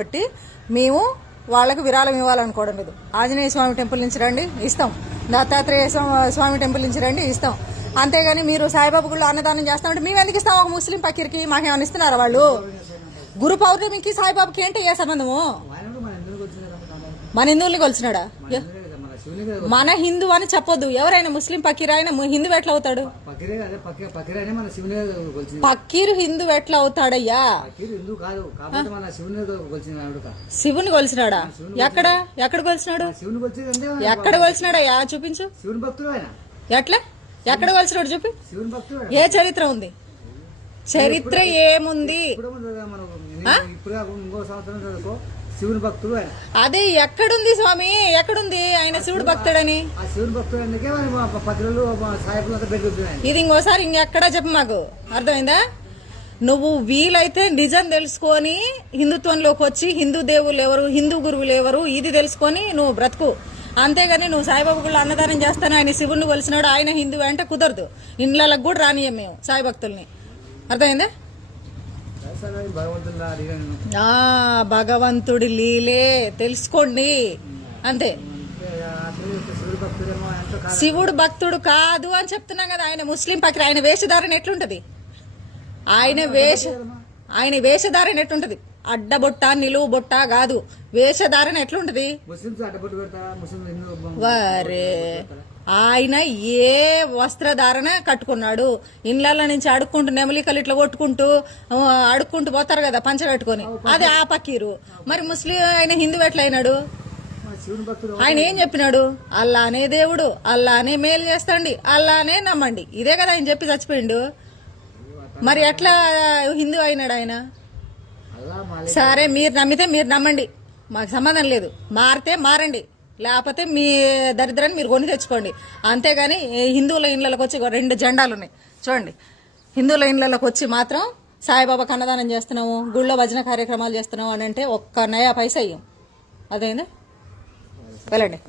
కాబట్టి మేము వాళ్ళకు విరాళం ఇవ్వాలనుకోవడం లేదు. ఆంజనేయ స్వామి టెంపుల్ నుంచి రండి ఇస్తాం, దత్తాత్రేయ స్వామి టెంపుల్ నుంచి రండి ఇస్తాం. అంతేగాని మీరు సాయిబాబా గుళ్ళు అన్నదానం చేస్తామంటే మేము ఎందుకు ఇస్తాం? ఒక ముస్లిం పకీర్కి మాకేమైనా ఇస్తున్నారా వాళ్ళు? గురు పౌర్ణమికి సాయిబాబాకి ఏంటి ఏ సంబంధము? మన హిందువుల్ని కొలిచినాడా? మన హిందూ అని చెప్పొద్దు. ఎవరైనా ముస్లిం పకీర్ అయినా హిందూ ఎట్లా అవుతాడు? పకీరు హిందూ ఎట్లా అవుతాడయ్యా? శివుని కొలిచినాడా? ఎక్కడ కొలిచినాడు? ఎక్కడ కొలిచినాడయ్యా చూపించు. ఎట్లా ఎక్కడ కొలిచినాడు చూపి. ఏ చరిత్ర ఉంది? చరిత్ర ఏముంది? శివుని భక్తుడు అదే ఎక్కడుంది స్వామి? ఎక్కడుంది ఆయన శివుడు భక్తుడని? శివుని భక్తుడు ఇది ఇంకోసారి ఇంకెక్కడా చెప్పు, మాకు అర్థమైందా? నువ్వు వీలైతే నిజం తెలుసుకొని హిందుత్వంలోకి వచ్చి హిందూ దేవుళ్ళు ఎవరు, హిందూ గురువులు ఎవరు ఇది తెలుసుకొని నువ్వు బ్రతుకు. అంతేగాని నువ్వు సాయిబాబా గుళ్ళు అన్నదానం చేస్తాను, ఆయన శివుడిని కొలిసినాడు, ఆయన హిందువు అంటే కుదరదు. ఇండ్లకు కూడా రానియం మేము సాయి భక్తుల్ని. అర్థమైందా? భగవంతుడి లీలే తెలుసుకోండి అంతే. శివుడు భక్తుడు కాదు అని చెప్తున్నాం కదా. ఆయన ముస్లిం పకీర్. ఆయన వేషధారణ ఎట్లుంటది? ఆయన వేషధారణ ఎట్లుంటది? అడ్డబొట్ట నిలువు బొట్ట కాదు, వేషధారణ ఎట్లుంటది? వరే ఆయన ఏ వస్త్రధారణ కట్టుకున్నాడు? ఇండ్ల నుంచి అడుక్కుంటూ నెమలికలు ఇట్లా కొట్టుకుంటూ అడుక్కుంటూ పోతారు కదా పంచ కట్టుకొని, అది ఆ పకీరు. మరి ముస్లిం ఆయన హిందూ ఎట్లయినాడు? ఆయన ఏం చెప్పినాడు? అల్లానే దేవుడు, అల్లానే మేలు చేస్తాండి, అల్లానే నమ్మండి, ఇదే కదా ఆయన చెప్పి చచ్చిపోయిండు. మరి ఎట్లా హిందూ అయినాడు ఆయన? సరే మీరు నమ్మితే మీరు నమ్మండి, మాకు సంబంధం లేదు. మారితే మారండి, లేకపోతే మీ దరిద్రాన్ని మీరు కొని తెచ్చుకోండి. అంతేగాని హిందువుల ఇళ్ళకి వచ్చి 2 జెండాలు ఉన్నాయి చూడండి. హిందువుల ఇళ్ళకి వచ్చి మాత్రం సాయిబాబాకి అన్నదానం చేస్తున్నాము, గుళ్ళో భజన కార్యక్రమాలు చేస్తున్నాము అని అంటే ఒక్క నయా పైసా అయ్యాం. అదేనా? వెళ్ళండి.